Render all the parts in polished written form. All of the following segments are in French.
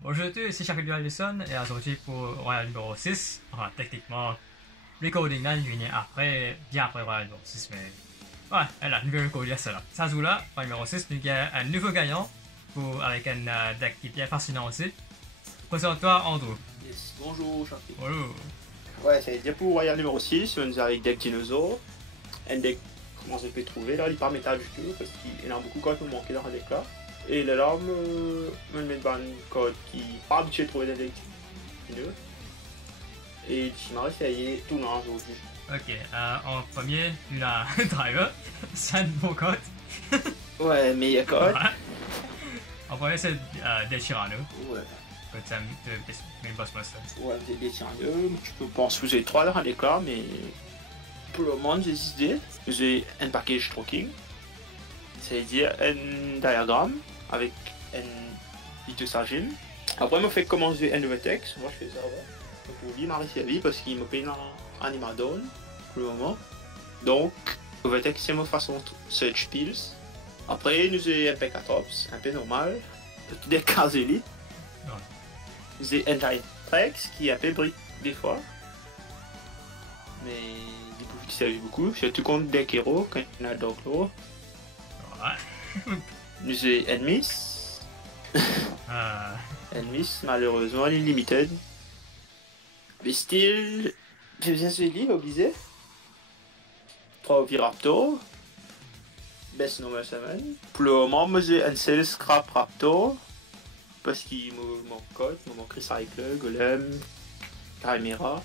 Bonjour à tous, ici Shaquille Allison et aujourd'hui pour Royal numéro 6. Enfin, techniquement, recording là, il vient après, bien après Royal numéro 6, mais ouais, elle a une nouvelle recording cela. Ça joue là, Royal numéro 6, nous avons un nouveau gagnant avec un deck qui est bien fascinant aussi. Présente-toi, Andrew. Yes. Bonjour, Shaquille. Bonjour. Ouais, ça veut dire pour Royal numéro 6, on est avec deck dinosaure. Un deck, comment je peux trouver là, il n'est pas métal du tout parce qu'il y en a beaucoup quand me manquer dans un deck là. Et là, me met un code qui n'est pas habitué de trouver des decks dineux. Et je m'arrête essayé tout l'an aujourd'hui. Ok, en premier, il a un driver, c'est un bon code. Ouais, meilleur code. Ouais. En premier, c'est des Tyranno. Ouais. Que tu aimes, main boss monster. Ouais, vous avez des sérieux. Tu peux penser que vous avez 3 dans un deck là, mais pour le moment, j'ai décidé. J'ai un package tracking. C'est-à-dire un diagramme avec un litosagine. Après, je fais commencer un nouveau texte. Moi, je fais ça pour lui, Marie-Série, parce qu'il me paye un animadon pour le moment. Donc, le nouveau texte, c'est ma façon search pills. Après, nous avons un P4ops, un peu normal. Des cases élites. J'ai un Diatrex qui est un peu brique des fois. Mais du coup, je sais beaucoup. Surtout contre des héros, quand il y en a d'autres. Ouais. Nous avons Enmis. Enmis, malheureusement, il est limited. Mais still, j'ai bien suivi, obligé. 3 Oviraptor. Best normal summon. Pour le moment, moi j'ai un seul Scrap Raptor. Parce qu'il me manque code, il me manque Recycle, Golem, Chimera.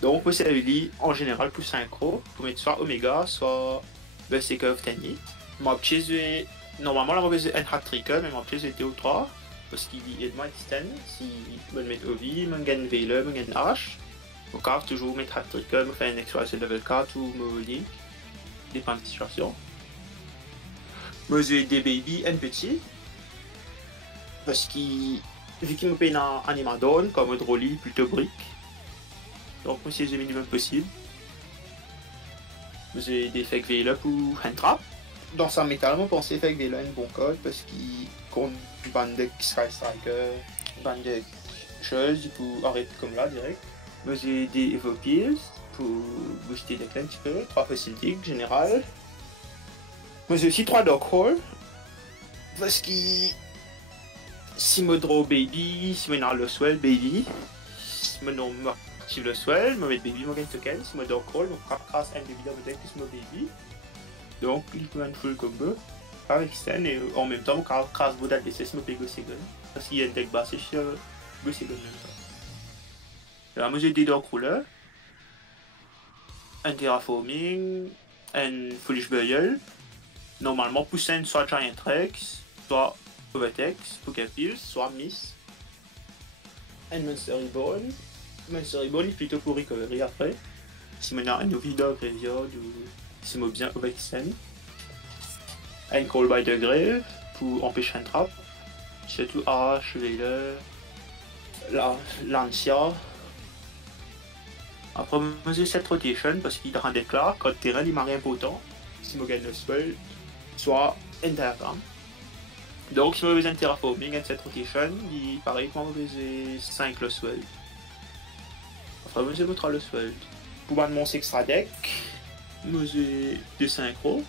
Donc, moi c'est lui en général pour synchro. Pour mettre soit Omega, soit Best of Tenny. Moi, j'ai normalement, la mauvaise un hat trickle, mais moi, j'ai été au 3. Parce qu'il aide moi à extend. Si je mets Ovi, je gagne Vele, je gagne H. Je peux toujours mettre hat trickle, je fais un extra level 4 ou me link. Dépend de la situation. Moi, j'ai des baby, un petit. Parce qu'il, vu qu'il me paye un animadon, comme un drôle plutôt brique. Donc, moi, c'est le minimum possible. J'ai des fake Vele pour hand trap. Dans sa métal, on pensait fake Vele un bon code parce qu'il compte une bande de Sky Striker, une bande de choses pour arrêter comme là direct. Moi, j'ai des Evopeers pour booster des clés un petit peu, 3 facilities général. Moi, j'ai aussi 3 Dog Hole parce qu'il. Si je draw baby, si je le swell baby, si je active le swell, je mets baby, je gagne token, si je draw call, je casse un baby dans le deck plus mon baby. Donc il peut un full combo avec Sten et en même temps je casse beaucoup d'adversaires si je paye Gosegon. Parce qu'il y a un deck bas, c'est sur Gosegon même temps. Alors moi j'ai des draw crawlers, un terraforming, un foolish burial. Normalement poussin soit Giant Rex, soit Overtex, Poképills, soit Miss. Un Monster Reborn. Monster Reborn est plutôt pour recovery après. Si on a un Ovida Graveyard ou si on bien Overextend. Un Call by the Grave pour empêcher un trap. Surtout Arrache, Veiler, Lancia. Après, on j'ai cette rotation parce qu'il rend des clairs quand le terrain il m'a rien important. Si on gagne le spell, soit un diagramme. Donc, si je besoin de terraforming et cette rotation, il paraît que moi j'ai 5 le swell. Enfin, moi j'ai votre le swell. Pour mon extra deck, moi j'ai 2 synchro.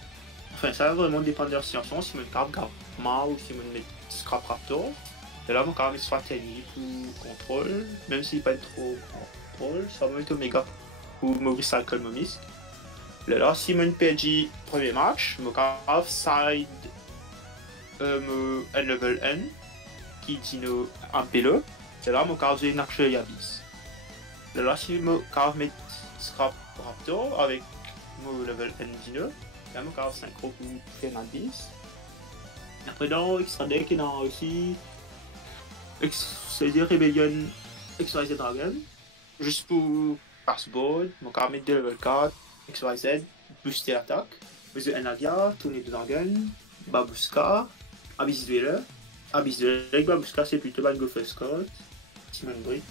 Enfin, ça va vraiment dépendre de la situation. Si je me carte Gamma ou si je me mets Scrap Raptor. Et là, mon carte est soit Tenny pour contrôle. Même s'il n'est pas trop contrôle, ça va mettre Omega pour me recycle mon misc. Là, si je me PNJ premier match, mon carte side. Un level N qui dit nous un pélo. Et là, mon carte j'ai une actuelle Abyss. Et là, si mon carte met Scrap Raptor avec mon level N dino, là, mon carte synchro pour faire un Abyss. Après, dans Extra Deck, il y a aussi c'est-à-dire Rebellion XYZ Dragon. Juste pour Passboard, mon carte met 2 level 4, XYZ, booster l'attaque. J'ai un Nagia, tourner de Dragon, Babuska. Abyss Dweller. Abyss Dweller, Babuska c'est plutôt Van Gogh Scott. Timon Brick.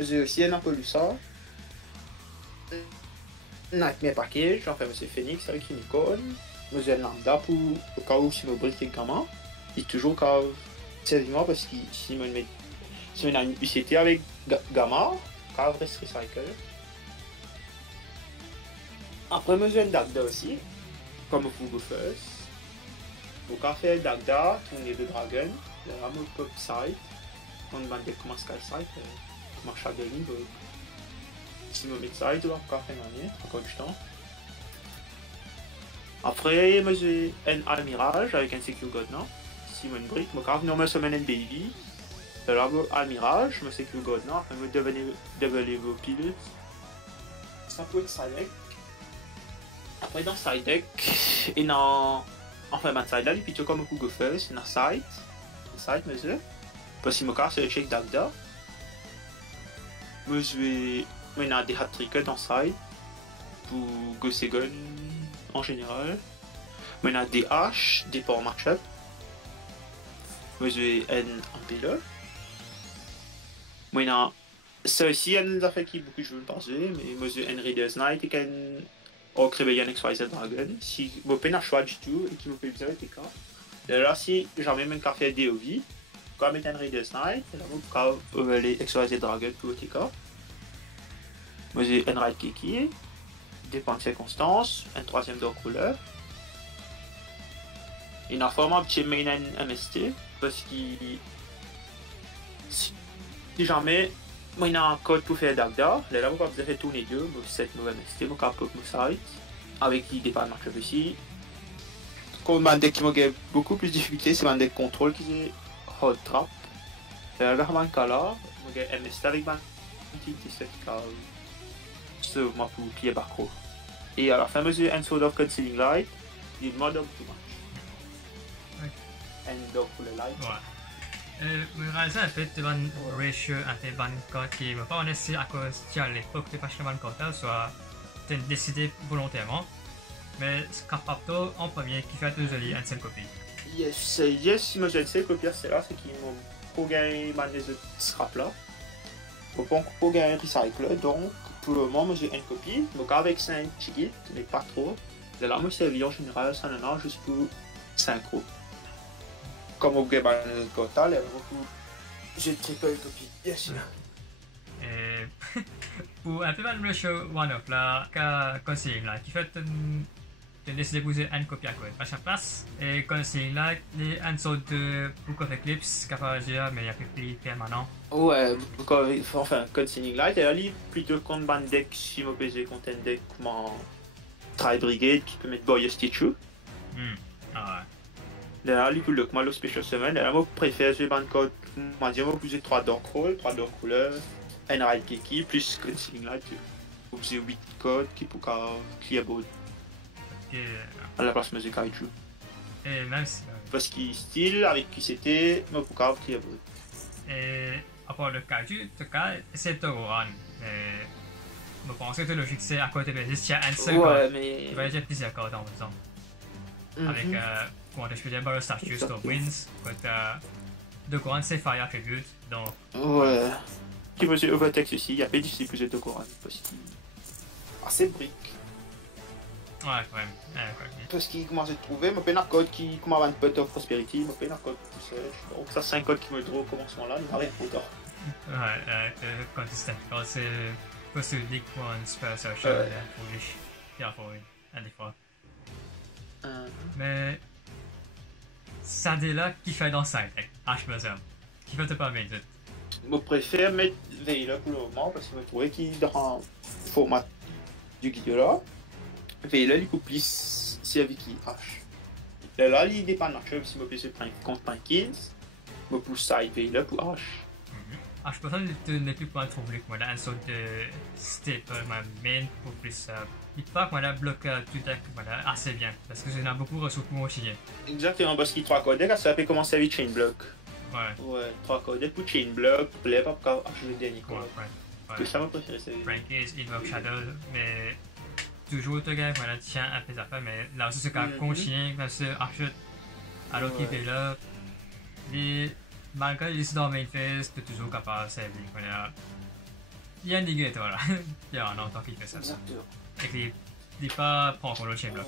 J'ai aussi un Apollusa. Nightmare Package, enfin c'est Phoenix avec Unicorn. J'ai un Lambda pour le cas où si mon brick est gamin. Il est toujours cave sérieusement parce que si on a une UCT avec Gamma, quand reste recycle. Après, moi j'ai un Dagda aussi, comme vous go first. Au café Dagda, tourner de Dragon, le rameau pop site, on demande comment Sky site, marche à gagner, si on met site, on va café gagner, encore du temps. Après, moi j'ai un Almirage avec un CQ God, non? Si moi une brique, moi quand on me semaine un baby, le rameau Almirage, moi CQ God, non? Après, moi devenez vos pilotes. Ça peut être side deck. Après, dans side deck, et dans. Enfin, dans side là, puis tu comme go first, dans side, monsieur. Parce que moi, c'est le check d'Agda. Moi, je vais. Moi, il y a des hat-tricks dans side pour go second en général. Moi, il y a des H, des power match-up. Moi, je vais N en PLE. Moi, il y a. Ça aussi, il y a des affaires qui beaucoup jouent par jeu, mais moi, je vais N Raiders Knight et qu'un. Au Rebellion XYZ Dragon, si je n'ai pas le choix du tout et qui me fait bizarre avec les cartes. Là, si j'en mets même café DOV, quand mettre un Raiders Knight, là, quand les XYZ Dragon pour les cartes. Moi j'ai un Ride Kiki, dépend de circonstances, un troisième Dark Ruler. Et dans la forme, un petit main MST, parce que si jamais. Moi, il y a un code pour faire Dagda. Là, vous pouvez faire tourner deux, cette nouvelle MST, vous pouvez faire site, avec qui dépend de match aussi. Comme un deck qui m'a beaucoup plus de difficulté, c'est un deck contrôle qui est Hot Trap. Là, vraiment, cas là, j'ai MST avec ma petite sur ma pour pied bacro. Et à la fin, j'ai un Sword of Concealing Light, il mode of too much. Un dog pour le light. Je réalise un peu de ratio entre les banques qui me pas nécessaire à cause à l'époque de pas acheter banque soit décidé volontairement, mais Scarpapto en premier qui fait deux jolis un seul copie. Yes, moi j'ai une seule copie c'est là, c'est qu'ils m'ont pour gagner des scrap là. Pour gagner recycle, donc pour le moment j'ai une copie, donc avec 5 chiquites, mais pas trop. De là, moi c'est en général, ça en a juste pour 5 euros. Comme au Game Total, j'ai triple copie. Yes. Et pour un peu mal le show one-up là, conseil là, qui fait décider de poser une copie à chaque place. Et conseil là, il y a une sorte de Book of Eclipse capable de dire, mais il y a plus permanent. Ouais, enfin, Concealing Light, elle a plutôt contre un deck, si je peux contre un deck comme Tri Brigade qui peut mettre Boy Stitchu. Ah ouais. Là, lui, pour le Kmalo Special Summon, là, moi, je préfère jouer un code, moi, je vais plus 3 Dark Roll, 3 Dark Roller, un Ride Kiki, plus Concealing Light, vous avez 8 codes qui pour clear board. À la place de Music Kaiju. Et même si. Parce qu'il style avec qui c'était, moi, pour clear board. Et à part le Kaiju, en tout cas, c'est Togoran. Je pense que c'est logique, c'est à côté de juste un seul code. Mais. Il va y avoir plusieurs codes en même temps. Avec. Comment je peux dire, Barrow Statue, Storm Winds, de Goran c'est Fire Tribute, donc. Ouais. Qui peut se Overtex aussi, il y a pas d'ici plus de Goran, parce qu'il. Ah, c'est brique. Ouais, quand même. Parce qu'il commence à trouver, mais un code qui commence à un Pot of Prosperity, mais un code plus sèche. Donc, ça, c'est un code qui me trouve au commencement là, il n'a rien pour tard. Ouais, consistent, quand c'est possible pour un Spell Searcher, foolish, il y a un des fois. Mais. Ça dit là qui fait dans Side Deck, H+M, qui fait pas mettre. Je préfère mettre Veila pour le moment parce que je trouvais qu'il est dans le format du guide là. Veila il coupe plus si avec qui H. Là, il dépend de la si je peux prendre contre Pankins, je pousse Side Veila pour H. H+M n'est plus pas trouvé que voilà, une sorte de staple, main pour plus. Il pas qu'on a bloqué tout deck voilà, assez bien parce que j'en ai beaucoup ressources pour chiller. Exactement, parce qu'il y a 3 codes, ça peut commencer avec Chain Block. Ouais, 3 codes pour Chain Block, pour les pas pour acheter le dernier code. C'est ça mon préféré, c'est. Frankies, Invoke Shadow, mais toujours le gars, voilà, tient un peu d'affaires, mais là aussi, c'est quand même conscient, parce que achète alors qu'il est là. Malgré les dans main phase, tu es toujours capable de servir. Il y a un négatif, voilà. Il y a un autre qui fait ça. Exactement. Et qu'il n'est pas prend en compte le chain block.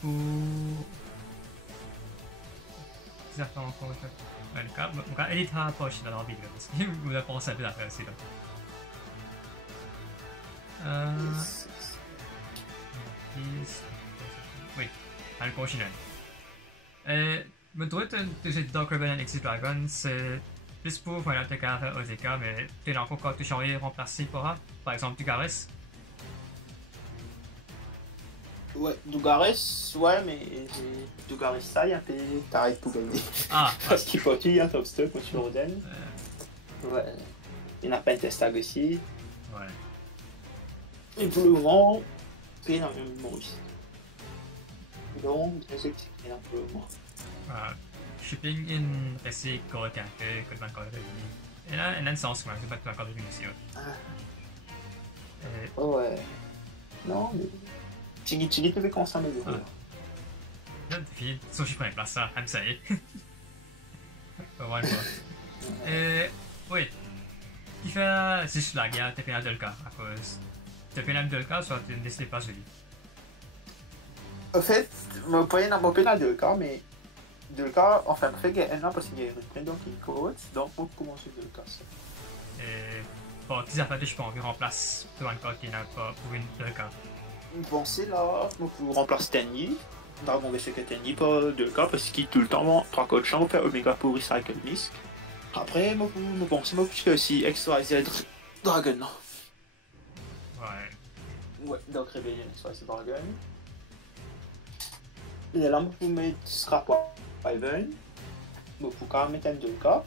Pour affaires encore. Ouais, le cas, mon gars, edit ha poche dans la vidéo parce que vous avez pensé à l'affaire aussi là. Oui, un continent. Men tror inte du Dark Rebellion Exit Dragon, c'est plus pour Final Fantasy OZK, mais tu n'as pas encore changé remplacé par exemple Dugares. Ouais, Dugares, ouais, mais Dugares, ça, il y a un peu t'arrêtes pour gagner. Ah, Parce qu'il faut qu'il y a un top step sur Roden. Ouais. Il n'y a pas un testag aussi. Ouais. Et pour le moment, c'est énormément de Maurice. Donc, je sais que c'est énormément pour le moment. Shipping in Resi går det inte kunde man kolla det. En sens som man kan bara kolla det nu. Ouais. Non, mais... Chigi devait commencer à m'améliorer. Det är fint. Så skipper jag plats han säger. Vad var det på? Oui. Il fait juste la guerre, t'es pénal de le cas à cause. T'es pénal de le cas, soit tu ne décides pas celui. En fait, mon pénal de le cas, mais de le cas, enfin, je fais un an parce qu'il y a une donc il coach, donc on commence de le cas. Bon, tes affaires, je peux environ remplacer tout un code qui n'a pas pour une de le cas. Bon, c'est là, on remplace Tenny. Dragon VC que Tenny, pas de le cas parce qu'il tout le temps, 3 coachs, on fait Omega pour Recycle Misk. Après, moi, c'est moi plus que aussi XYZ Dragon. Ouais. Ouais, donc Rebellion XYZ Dragon. Et là, vous mettez Scrap Ivan. Vous pouvez quand même mettre un 2K.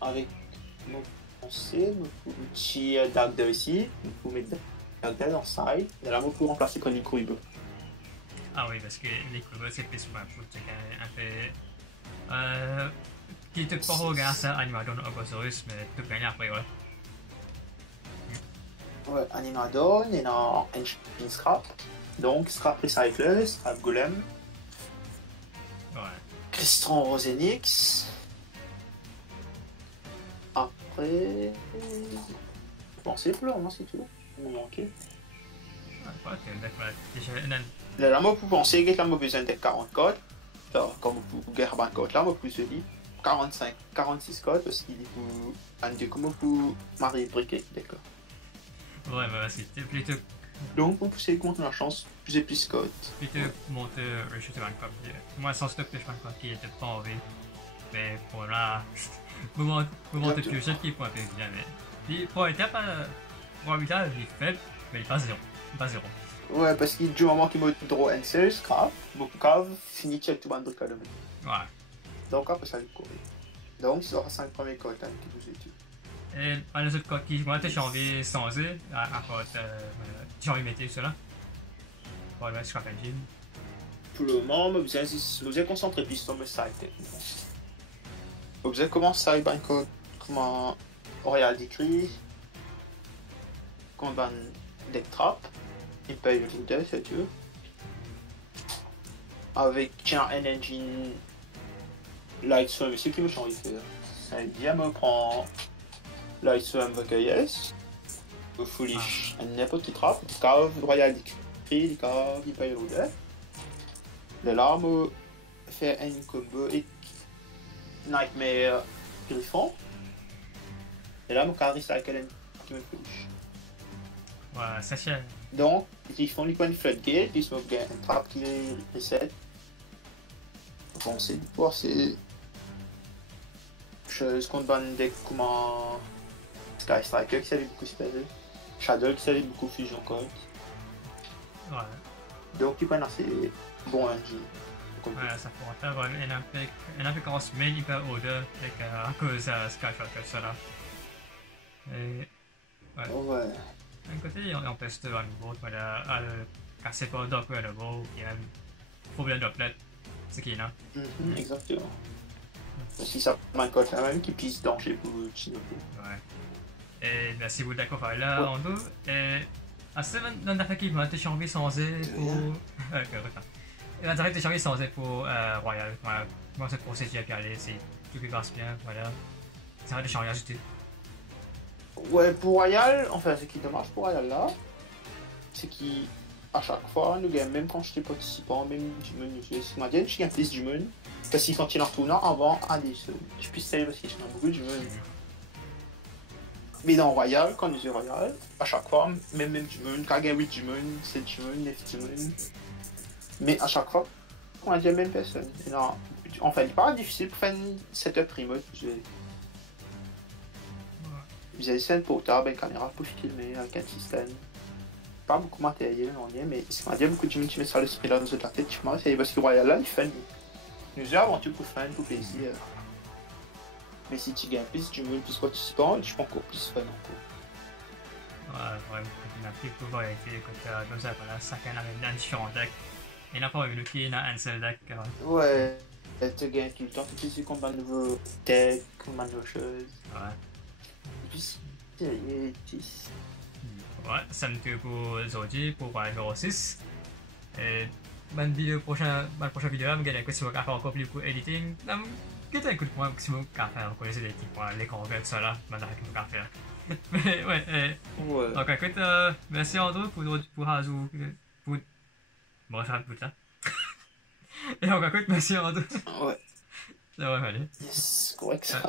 Avec mon pensée, vous pouvez mettre Dagda ici. Vous pouvez mettre Dagda dans Side. Et là, vous pouvez remplacer Connie Kruibe. Ah oui, parce que les Kruibe, c'est plus pour un foot un peu. Qui était pas regarder ça, Animadon Ogosaurus, mais tout gagné après, ouais. Ouais, Animadon, il y a un Scrap. Donc, Scrap Recycler, Scrap Golem. Ouais. Crystron Rosenix. Après. Je pensais plus, non, c'est tout. Il me manquait. Ouais, d'accord. Déjà, Là, moi, vous pensez que là, moi, besoin de 40 codes. Alors, comme vous gardez un code là, moi, plus je dis 45, 46 codes parce qu'il est pour. Un de comment vous marier briquet, d'accord. Ouais, bah, c'est plutôt. Donc, vous poussez contre la chance, plus et plus code. Plutôt monter Rachel Bangkok. Moi, sans stock de Bangkok qui était pas envie. Mais pour là, vous montez plus cher qui pour un peu bien. Mais pour l'étape, pour l'habitat, il est faible, mais il passe 0. Il passe 0. Ouais, parce qu'il du moment qu'il me draw answer, scrap, beaucoup cave, fini check tout le monde de Ouais. Donc, après ça, il courir. Donc, il aura 5 premiers codes qui vous étudiez. Et les autres codes qui, moi, j'ai envie sans eux, à cause j'ai envie de mettre cela. Pour le Scrap Engine. Pour le moment, vous êtes concentré plus sur le site. Vous avez commencé à Bangkok, comment Royal Decree, comment Deck Trap, Imperial Leader, c'est sûr. Avec tiens, un engine Lightstorm, c'est ce qui me change de faire. Ça vient me prendre Lightstorm VKS, Foolish, n'importe qui trap, Cave, Royal Decree, Cave, Imperial Leader. De là, me faire un combo et Nightmare Griffon. Et là, mon carré Recycle qui me Foolish. Ouais, ça chien. Donc, ils font les points de floodgate, puis ils se mettent un trap qui reset. Bon, c'est du pouvoir, c'est. Je compte dans un deck comme un Sky Striker qui s'allie beaucoup spell, Shadow qui s'allie beaucoup Fusion Code. Ouais. Donc, ils prennent assez bon NG. Ouais, ça pourrait faire un peu comme main hyper order à cause de Sky Striker, ça là. Et. Ouais. D'un côté, on peut se faire une autre, voilà, casser pas Dark Rebel, qui a un problème d'uplet, c'est qui est là. Exactement. Si ça manque la même qui pisse danger pour Shinobu. Ouais. Et bien, si vous êtes d'accord, là, en deux, assez dans l'affaire qui m'a été changé sans aide pour. L'intérêt de changer sans aide pour Royal. Voilà. Moi, cette procédure à aller, c'est tout qui passe bien, voilà. Ça va de changer ajouté. Ouais, pour Royal, enfin, ce qui est dommage pour Royal là, c'est qu'à chaque fois, nous gagnons, même quand j'étais participant, même du menu, je suis un plus du menu, Parce qu'il continue en retournant avant Addison. Je puisse savoir parce qu'il y a beaucoup de jumelles. Mais dans Royal, quand on dit Royal, à chaque fois, même Jumon, quand il y a 8 Jumon, 7 Jumon, 9 Jumon. Mais à chaque fois, on a dit la même personne. Et non, enfin, il pas difficile pour faire une setup remote. Vous avez scène pour tard, une caméra pour filmer avec un système. Pas beaucoup de matériel, on y est, mais si on a dit beaucoup de Jumon qui met sur l'esprit là dans la tête, je pense, c'est parce que Royal là, il fait nous avons tout pour faire, pour plaisir. Mais si tu gagnes plus, tu veux plus participant, tu prends encore plus fun encore. Ouais, vraiment, il a pris pour variété, comme ça, voilà, chacun a même un différent deck. Il n'a pas eu le qui, il a un seul deck. Ouais, tu gagnes tout le temps, tu sais qu'on a de nouveaux decks, qu'on a de nouvelles choses. Ouais. Et puis, c'est 10. Ouais, ça me fait pour aujourd'hui, pour le numéro 6. Et dans la prochaine vidéo, je vais faire encore plus pour editing. Kita ikut moi maximum café encore les editing pour les convaincre ça là, maintenant avec mon café. Mais ouais, Ouais. donc écoute, merci Andrew pour Hazou, pour bon ça tout là. Et donc écoute, merci Andrew. Ouais. Ça va aller. Yes, correct ça.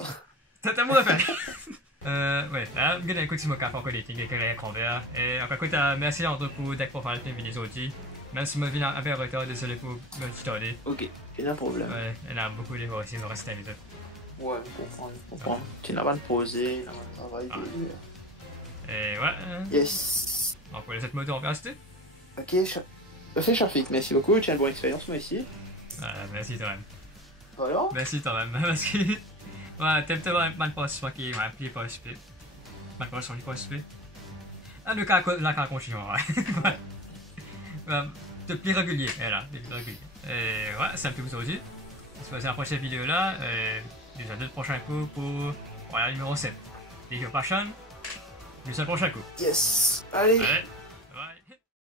C'est à moi de faire. Ouais, là, je vais écouter mon café encore editing et les convaincre. Et donc écoute, merci Andrew pour d'être pour faire le vidéo aujourd'hui. Même si je viens un peu en retard, désolé pour me tutoyer. Ok, il y a un problème. Ouais, il y en a beaucoup de fois aussi, il me reste un minute. Ouais, pour prendre. Tu n'as pas de poser, tu n'as pas de travail. Et ouais. Yes. On peut laisser cette moto en rester. Ok, fais Shafik, merci beaucoup, tu as une bonne expérience moi ici. Merci toi-même. Voilà. Merci toi-même, parce que. Ouais, t'aimes mal participer, qui m'a appelé participer. Mal participer. Ah, le cas continue, ouais. De plus régulier, là, de plus régulier. Et ouais, ça me fait vous aussi. On se voit dans la prochaine vidéo là. Déjà deux prochains coups pour Royal numéro 7. Vidéo prochaine, le prochain coup. Yes. Allez. Ouais.